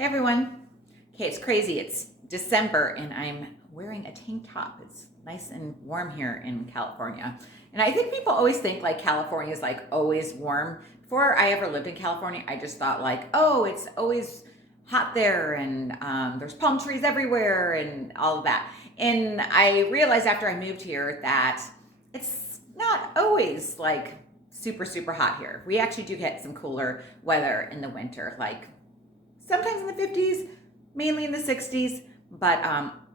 Hey everyone. Okay, it's crazy. It's December and I'm wearing a tank top. It's nice and warm here in California. And I think people always think like California is like always warm. Before I ever lived in California, I just thought like, oh, it's always hot there and there's palm trees everywhere and all of that. And I realized after I moved here that it's not always like super, super hot here. We actually do get some cooler weather in the winter, like sometimes in the 50s, mainly in the 60s, but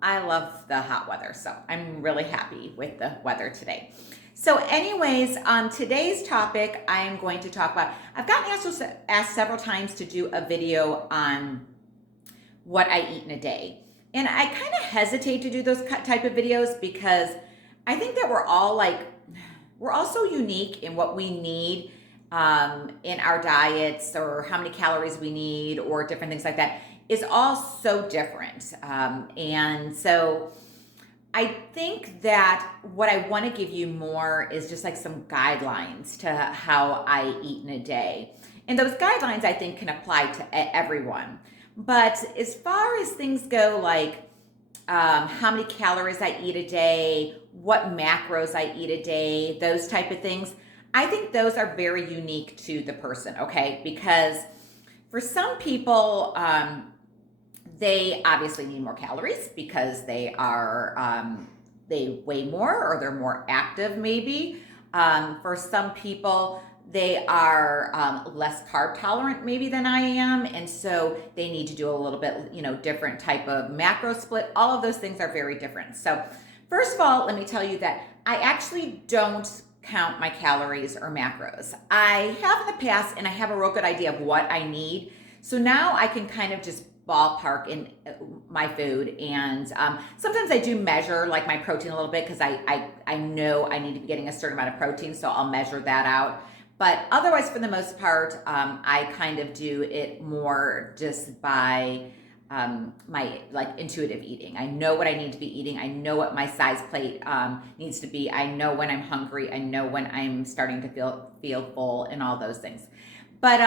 I love the hot weather, so I'm really happy with the weather today. So anyways, on today's topic, I'm going to talk about, I've gotten asked several times to do a video on what I eat in a day. And I kind of hesitate to do those type of videos because I think that we're all so unique in what we need in our diets or how many calories we need or different things like that is all so different. And so I think that what I want to give you more is just like some guidelines to how I eat in a day. And those guidelines I think can apply to everyone. But as far as things go, like how many calories I eat a day, what macros I eat a day, those type of things, I think those are very unique to the person, okay? Because for some people, they obviously need more calories because they weigh more or they're more active maybe. For some people, they are less carb tolerant maybe than I am, and so they need to do a little bit, different type of macro split. All of those things are very different. So first of all, let me tell you that I actually don't count my calories or macros. I have in the past, and I have a real good idea of what I need. So now I can kind of just ballpark in my food, and sometimes I do measure like my protein a little bit because I know I need to be getting a certain amount of protein, so I'll measure that out. But otherwise, for the most part, I kind of do it more just by my like intuitive eating. I know what I need to be eating. I know what my size plate needs to be. I know when I'm hungry. I know when I'm starting to feel full and all those things. But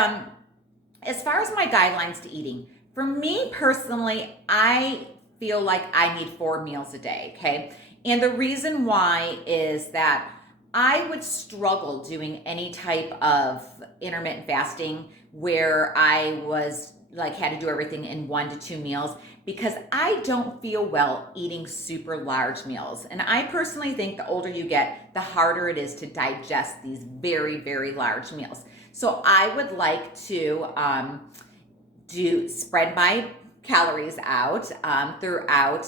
as far as my guidelines to eating, for me personally, I feel like I need 4 meals a day, okay? And the reason why is that I would struggle doing any type of intermittent fasting where I was like had to do everything in 1 to 2 meals because I don't feel well eating super large meals. And I personally think the older you get, the harder it is to digest these very, very large meals. So I would like to spread my calories out throughout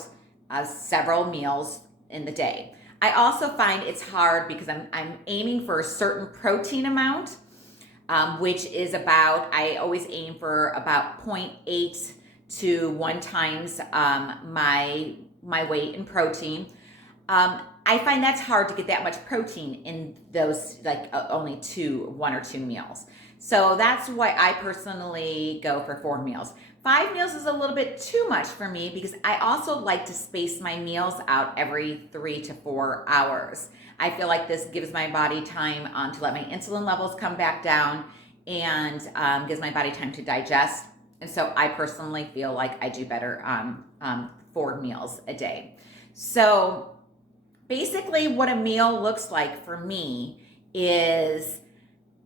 several meals in the day. I also find it's hard because I'm aiming for a certain protein amount, which is I always aim for about 0.8 to 1 times my weight in protein. I find that's hard to get that much protein in those like only 1 or 2 meals. So that's why I personally go for 4 meals. 5 meals is a little bit too much for me because I also like to space my meals out every 3 to 4 hours. I feel like this gives my body time to let my insulin levels come back down and gives my body time to digest. And so I personally feel like I do better on 4 meals a day. So basically what a meal looks like for me is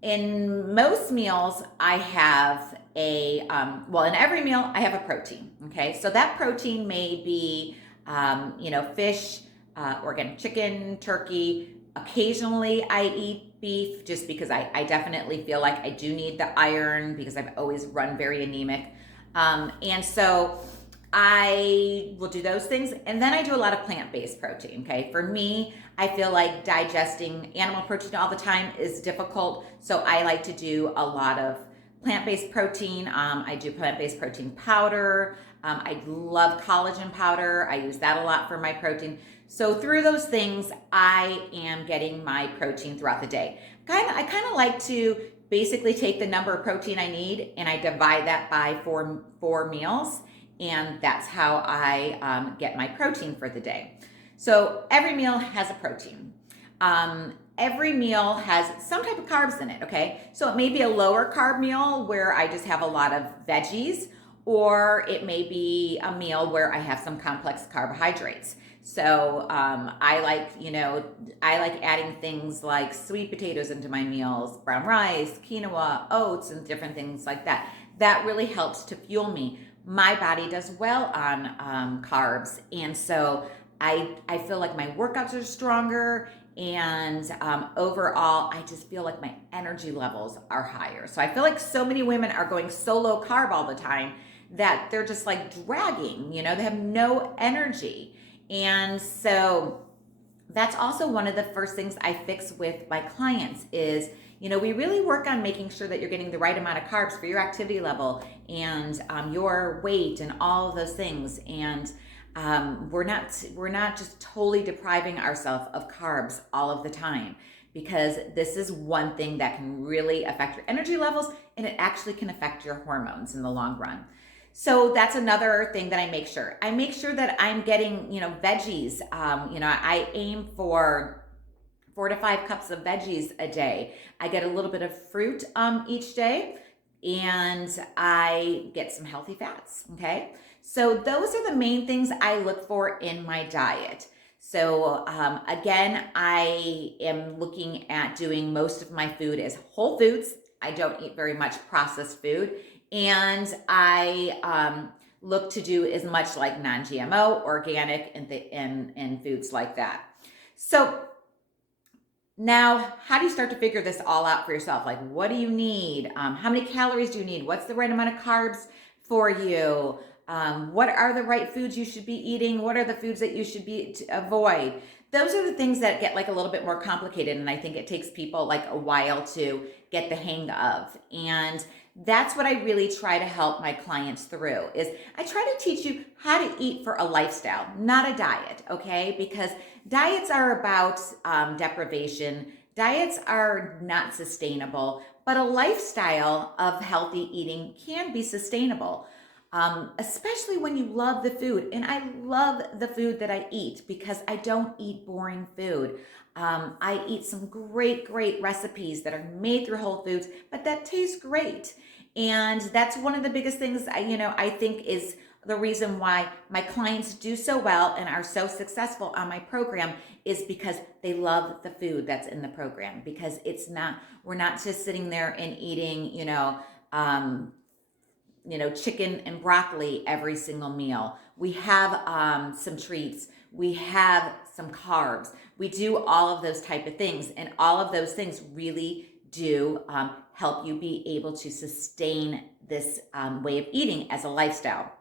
in most meals, I have in every meal, I have a protein, okay? So that protein may be, fish, organic chicken, turkey. Occasionally, I eat beef just because I definitely feel like I do need the iron because I've always run very anemic. And so I will do those things. And then I do a lot of plant-based protein, okay? For me, I feel like digesting animal protein all the time is difficult. So I like to do a lot of plant-based protein. I do plant-based protein powder. I love collagen powder. I use that a lot for my protein. So through those things, I am getting my protein throughout the day. I kind of like to basically take the number of protein I need and I divide that by four meals. And that's how I get my protein for the day. So every meal has a protein. Every meal has some type of carbs in it, okay? So it may be a lower carb meal where I just have a lot of veggies, or it may be a meal where I have some complex carbohydrates. So I like, I like adding things like sweet potatoes into my meals, brown rice, quinoa, oats, and different things like that. That really helps to fuel me. My body does well on carbs, and so I feel like my workouts are stronger, and overall, I just feel like my energy levels are higher. So I feel like so many women are going so low carb all the time that they're just like dragging, they have no energy. And so that's also one of the first things I fix with my clients is, we really work on making sure that you're getting the right amount of carbs for your activity level and your weight and all of those things. And we're not just totally depriving ourselves of carbs all of the time, because this is one thing that can really affect your energy levels, and it actually can affect your hormones in the long run. So that's another thing that I make sure. I make sure that I'm getting, veggies. I aim for 4 to 5 cups of veggies a day. I get a little bit of fruit each day, and I get some healthy fats. Okay. So those are the main things I look for in my diet. So again, I am looking at doing most of my food as whole foods. I don't eat very much processed food. And I look to do as much like non-GMO, organic, and foods like that. So now, how do you start to figure this all out for yourself? Like, what do you need? How many calories do you need? What's the right amount of carbs for you? What are the right foods you should be eating? What are the foods that you should be to avoid? Those are the things that get like a little bit more complicated, and I think it takes people like a while to get the hang of. And that's what I really try to help my clients through is I try to teach you how to eat for a lifestyle, not a diet, okay? Because diets are about deprivation. Diets are not sustainable, but a lifestyle of healthy eating can be sustainable. Especially when you love the food. And I love the food that I eat because I don't eat boring food. I eat some great, great recipes that are made through Whole Foods, but that taste great. And that's one of the biggest things I think is the reason why my clients do so well and are so successful on my program is because they love the food that's in the program. Because we're not just sitting there and eating, chicken and broccoli every single meal. We have some treats. We have some carbs. We do all of those type of things. And all of those things really do help you be able to sustain this way of eating as a lifestyle.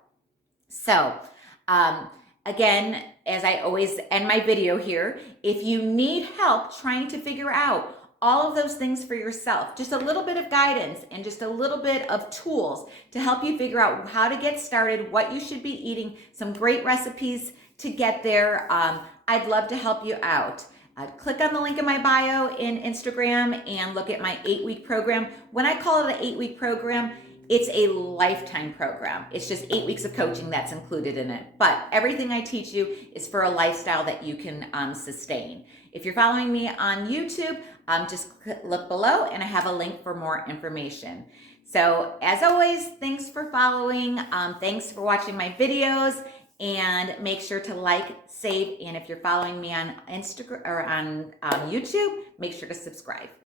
So, again, as I always end my video here, if you need help trying to figure out all of those things for yourself, just a little bit of guidance and just a little bit of tools to help you figure out how to get started, what you should be eating, some great recipes to get there, I'd love to help you out. Click on the link in my bio in Instagram and look at my 8-week program. When I call it an 8-week program, it's a lifetime program. It's just 8 weeks of coaching that's included in it. But everything I teach you is for a lifestyle that you can sustain. If you're following me on YouTube, just look below and I have a link for more information. So as always, thanks for following. Thanks for watching my videos, and make sure to like, save, and if you're following me on Instagram or on YouTube, make sure to subscribe.